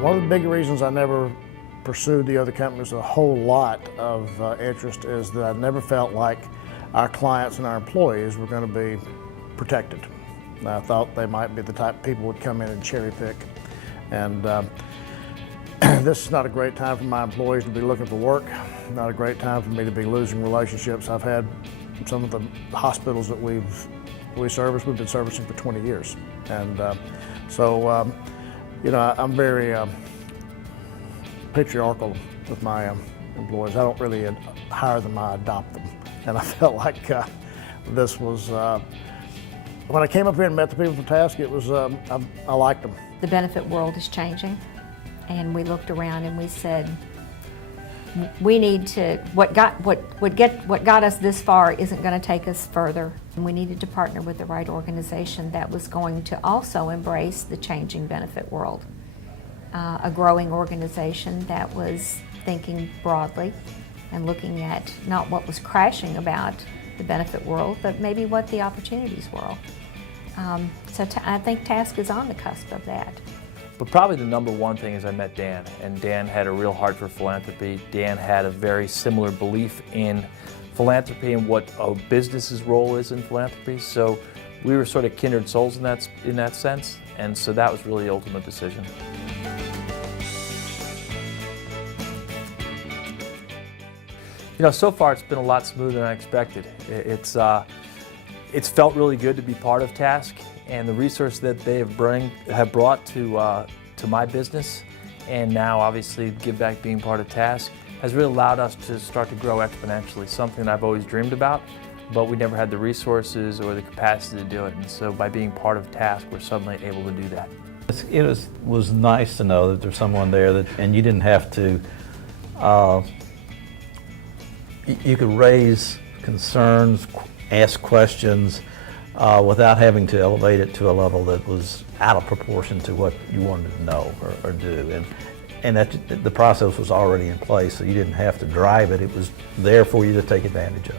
One of the big reasons I never pursued the other companies a whole lot of interest is that I never felt like our clients and our employees were going to be protected. I thought they might be the type of people who would come in and cherry pick. And this is not a great time for my employees to be looking for work, not a great time for me to be losing relationships. I've had some of the hospitals that we service, we've been servicing for 20 years. And you know, I'm very patriarchal with my employees. I don't really hire them, I adopt them. And I felt like this was, when I came up here and met the people from TASC, it was, I liked them. The benefit world is changing, and we looked around and we said, we need to, what got us this far isn't going to take us further. And we needed to partner with the right organization that was going to also embrace the changing benefit world. A growing organization that was thinking broadly and looking at not what was crashing about the benefit world, but maybe what the opportunities were. I think TASC is on the cusp of that. But probably the number one thing is I met Dan, and Dan had a real heart for philanthropy. Dan had a very similar belief in philanthropy and what a business's role is in philanthropy. So we were sort of kindred souls in that sense, and so that was really the ultimate decision. You know, so far it's been a lot smoother than I expected. It's felt really good to be part of TASC, and the resource that they have brought to my business, and now obviously give back being part of TASC, has really allowed us to start to grow exponentially, something that I've always dreamed about, but we never had the resources or the capacity to do it. And so by being part of TASC, we're suddenly able to do that. It was nice to know that there's someone there and you didn't have to, you could raise concerns, ask questions without having to elevate it to a level that was out of proportion to what you wanted to know or do. And that the process was already in place, so you didn't have to drive it. It was there for you to take advantage of.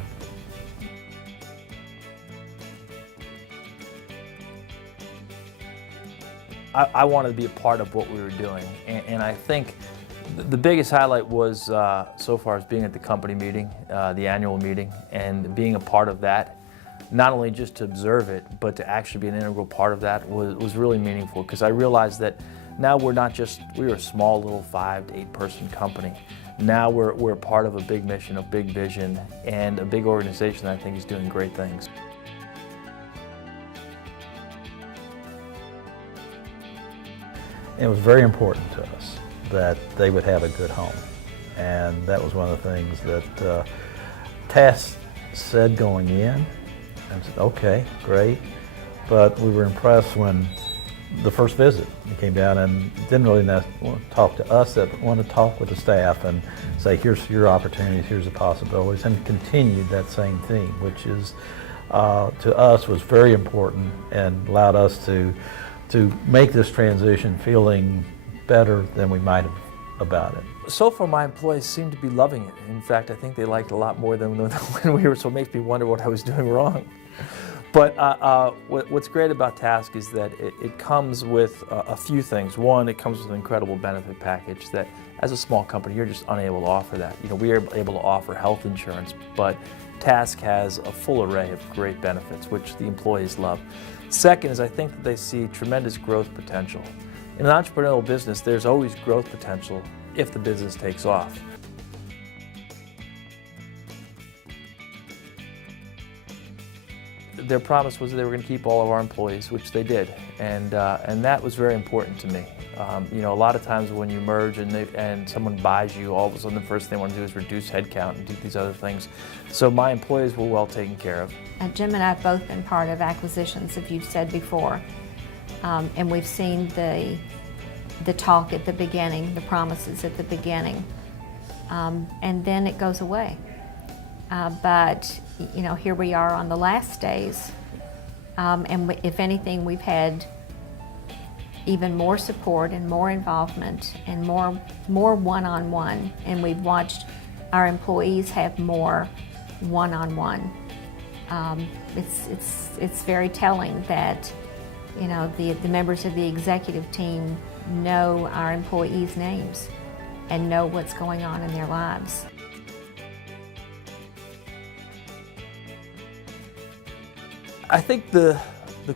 I wanted to be a part of what we were doing, and I think the biggest highlight was so far is being at the company meeting, the annual meeting, and being a part of that. Not only just to observe it, but to actually be an integral part of that was really meaningful, because I realized that now we're a small little 5 to 8 person company. Now we're a part of a big mission, a big vision, and a big organization that I think is doing great things. It was very important to us that they would have a good home. And that was one of the things that TASC said going in. I said, okay, great. But we were impressed when the first visit, he came down and didn't really want to talk to us, but wanted to talk with the staff and say, here's your opportunities, here's the possibilities, and continued that same theme, which is, to us, was very important and allowed us to make this transition feeling better than we might have about it. So far, my employees seem to be loving it. In fact, I think they liked it a lot more than when we were, so it makes me wonder what I was doing wrong. But what's great about TASC is that it comes with a few things. One, it comes with an incredible benefit package that, as a small company, you're just unable to offer that. You know, we are able to offer health insurance, but TASC has a full array of great benefits, which the employees love. Second is I think that they see tremendous growth potential. In an entrepreneurial business, there's always growth potential if the business takes off. Their promise was that they were going to keep all of our employees, which they did, and that was very important to me. You know, a lot of times when you merge and someone buys you, all of a sudden the first thing they want to do is reduce headcount and do these other things. So my employees were well taken care of. Jim and I have both been part of acquisitions, as you've said before, and we've seen the talk at the beginning, the promises at the beginning, and then it goes away. But you know, here we are on the last days, and if anything, we've had even more support and more involvement and more one-on-one, and we've watched our employees have more one-on-one. It's very telling that, you know, the members of the executive team know our employees' names and know what's going on in their lives. I think the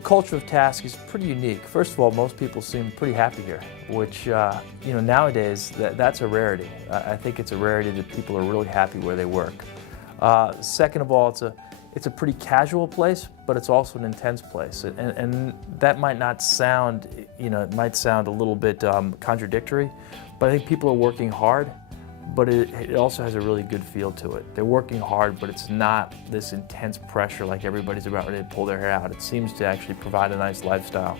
culture of TASC is pretty unique. First of all, most people seem pretty happy here, which nowadays that's a rarity. I think it's a rarity that people are really happy where they work. Second of all, it's a pretty casual place, but it's also an intense place, and that might not sound, it might sound a little bit contradictory, but I think people are working hard, but it also has a really good feel to it. They're working hard, but it's not this intense pressure like everybody's about ready to pull their hair out. It seems to actually provide a nice lifestyle.